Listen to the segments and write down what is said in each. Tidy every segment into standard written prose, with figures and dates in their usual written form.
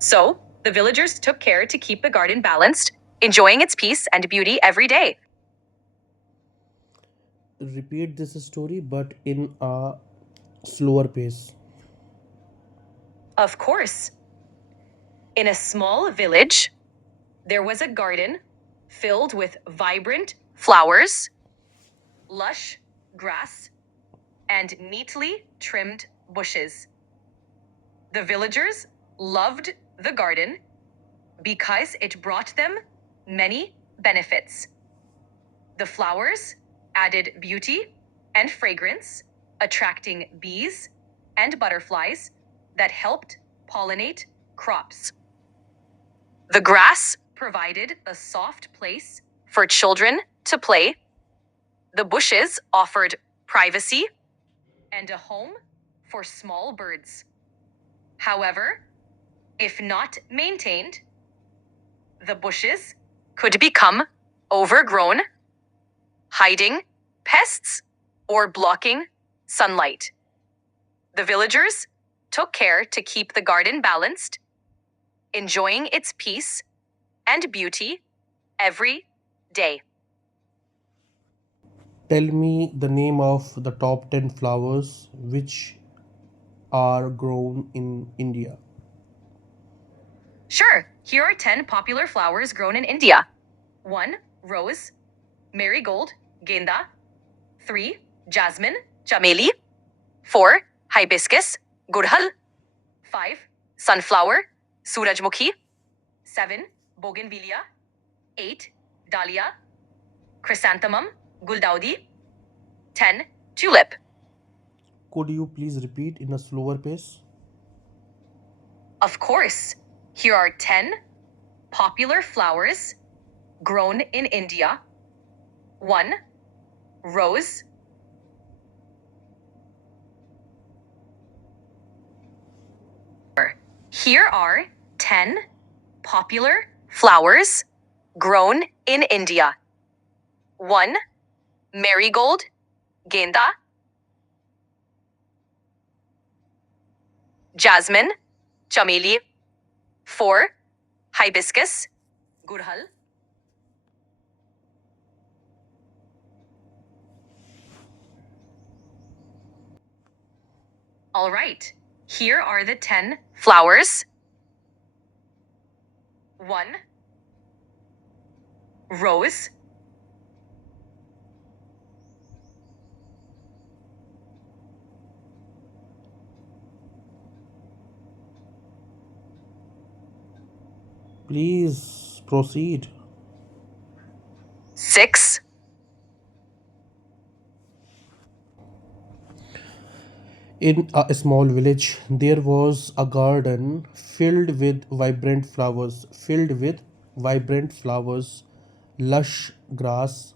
So, the villagers took care to keep the garden balanced, enjoying its peace and beauty every day. Repeat this story but in a slower pace. Of course, in a small village, there was a garden filled with vibrant flowers, lush grass, and neatly trimmed bushes. The villagers loved the garden because it brought them many benefits. The flowers added beauty and fragrance, attracting bees and butterflies that helped pollinate crops. The grass provided a soft place for children to play. The bushes offered privacy and a home for small birds. However, if not maintained, the bushes could become overgrown, hiding pests or blocking sunlight. The villagers took care to keep the garden balanced, enjoying its peace and beauty every day. Tell me the name of the top 10 flowers which are grown in India. Sure, here are 10 popular flowers grown in India. 1. Rose, marigold, genda. 3. Jasmine, chameli. 4. Hibiscus, gudhal. 5. Sunflower, surajmukhi. 7. Bougainvillea. 8. Dahlia. Chrysanthemum, guldaudi. 10. Tulip. Could you please repeat in a slower pace? Of course, here are 10 popular flowers grown in India. 1. Rose. Here are 10 popular flowers grown in India. 1. Marigold, genda. Jasmine, chameli. 4. Hibiscus, gudhal. All right, here are the 10 flowers. 1. Rose. Please proceed. 6. In a small village, there was a garden filled with vibrant flowers, lush grass,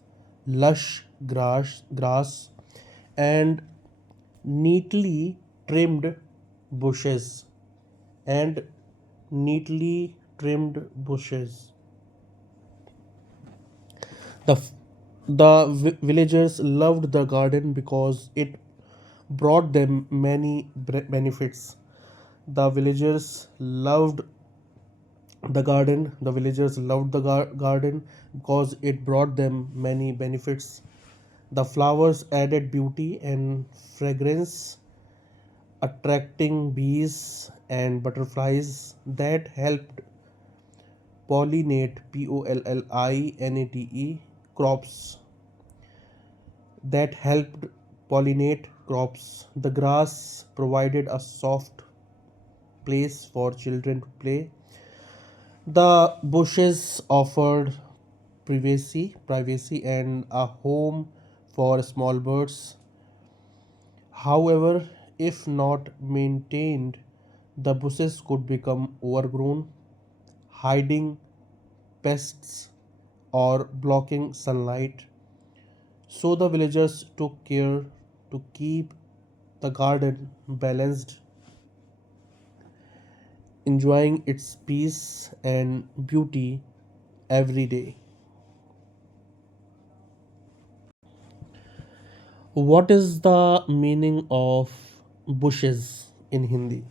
and neatly trimmed bushes, and neatly trimmed bushes. The, the villagers loved the garden because it brought them many benefits. The villagers loved the villagers loved the garden because it brought them many benefits. The flowers added beauty and fragrance, attracting bees and butterflies that helped pollinate pollinate crops that helped pollinate crops. The grass provided a soft place for children to play. The bushes offered privacy and a home for small birds. However, if not maintained, the bushes could become overgrown, hiding pests or blocking sunlight. So the villagers took care to keep the garden balanced, enjoying its peace and beauty every day. What is the meaning of bushes in Hindi?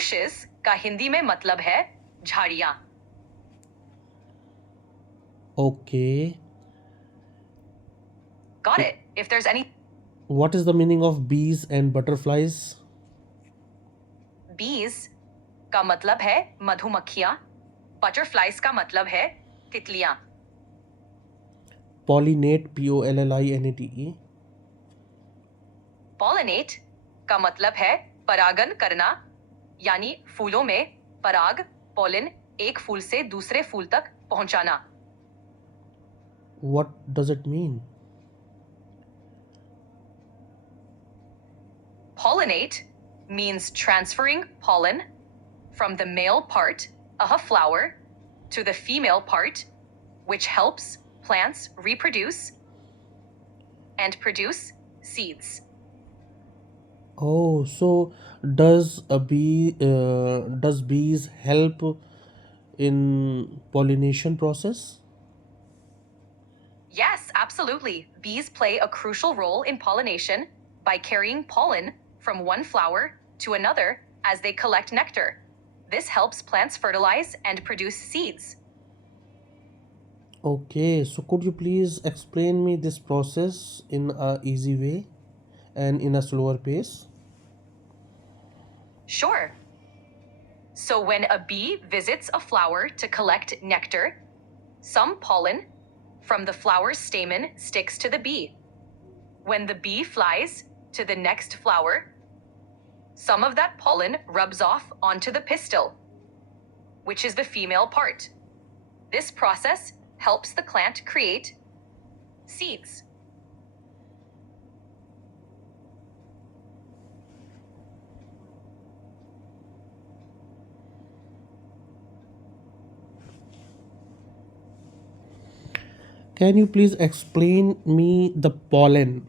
Bushes का हिंदी में मतलब है झाड़ियां. Okay. Got it. If there's any What is the meaning of bees and butterflies? bees का मतलब है मधुमक्खियां. Butterflies का मतलब है तितलियां. Pollinate, Pollinate. Pollinate का मतलब है परागन करना, यानी फूलों में पराग pollen एक फूल से दूसरे फूल तक पहुंचाना. What does it mean? Pollinate means transferring pollen from the male part of a flower to the female part, which helps plants reproduce and produce seeds. Oh, so does bees help in pollination process? Yes, absolutely. Bees play a crucial role in pollination by carrying pollen from one flower to another as they collect nectar. This helps plants fertilize and produce seeds. Okay, so could you please explain me this process in a easy way and in a slower pace? Sure. So when a bee visits a flower to collect nectar, some pollen from the flower's stamen sticks to the bee. When the bee flies to the next flower, some of that pollen rubs off onto the pistil, which is the female part. This process helps the plant create seeds. Can you please explain me the pollen?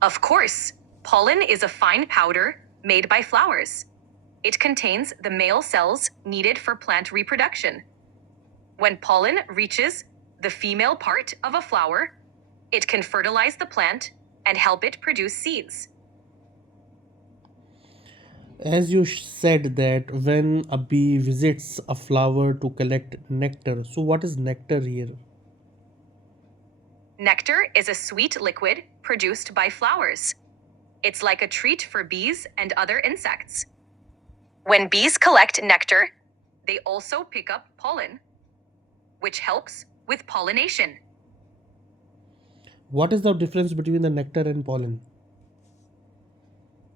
Of course, pollen is a fine powder made by flowers. It contains the male cells needed for plant reproduction. When pollen reaches the female part of a flower, it can fertilize the plant and help it produce seeds. As you said that when a bee visits a flower to collect nectar, so what is nectar here? Nectar is a sweet liquid produced by flowers. It's like a treat for bees and other insects. When bees collect nectar, they also pick up pollen, which helps with pollination. What is the difference between the nectar and pollen?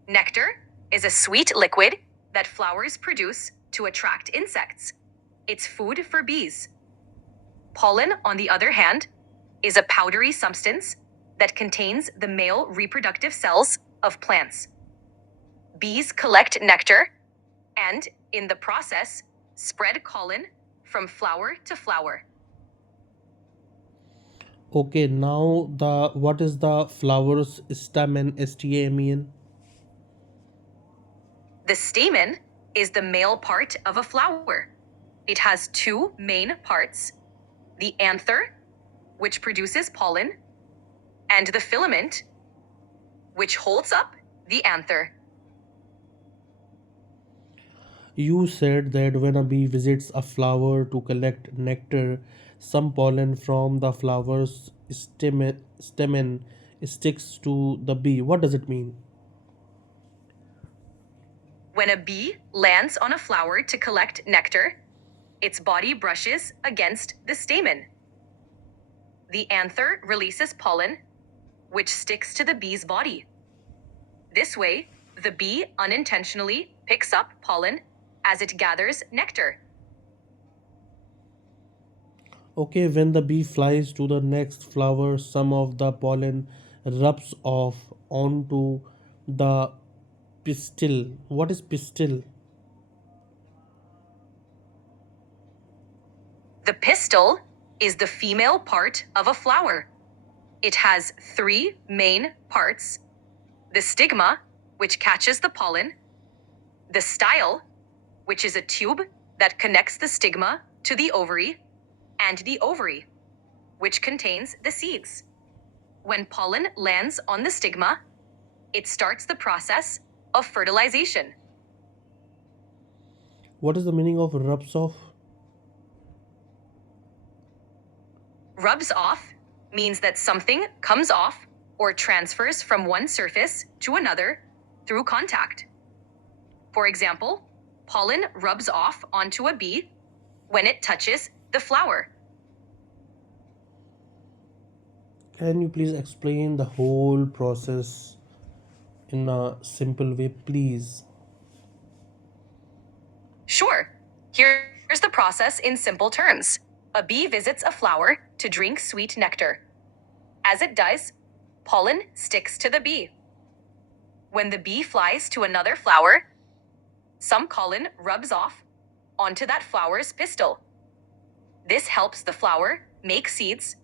Nectar is a sweet liquid that flowers produce to attract insects. It's food for bees. Pollen, on the other hand, is a powdery substance that contains the male reproductive cells of plants. Bees collect nectar and, in the process, spread pollen from flower to flower. Okay, now the what is the flower's stamen? Stamen. The stamen is the male part of a flower. It has two main parts: the anther, which produces pollen, and the filament, which holds up the anther. You said that when a bee visits a flower to collect nectar, some pollen from the flower's stamen sticks to the bee. What does it mean? When a bee lands on a flower to collect nectar, its body brushes against the stamen. The anther releases pollen, which sticks to the bee's body. This way, the bee unintentionally picks up pollen as it gathers nectar. Okay, when the bee flies to the next flower, some of the pollen rubs off onto the pistil. What is pistil? The pistil is the female part of a flower. It has three main parts: the stigma, which catches the pollen; the style, which is a tube that connects the stigma to the ovary; and the ovary, which contains the seeds. When pollen lands on the stigma, It starts the process of fertilization. What is the meaning of rubs off? Rubs off means that something comes off or transfers from one surface to another through contact. For example, pollen rubs off onto a bee when it touches the flower. Can you please explain the whole process in a simple way, please? Sure. Here's the process in simple terms. A bee visits a flower to drink sweet nectar. As it does, pollen sticks to the bee. When the bee flies to another flower, some pollen rubs off onto that flower's pistil. This helps the flower make seeds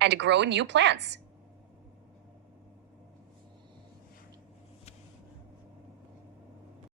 and grow new plants.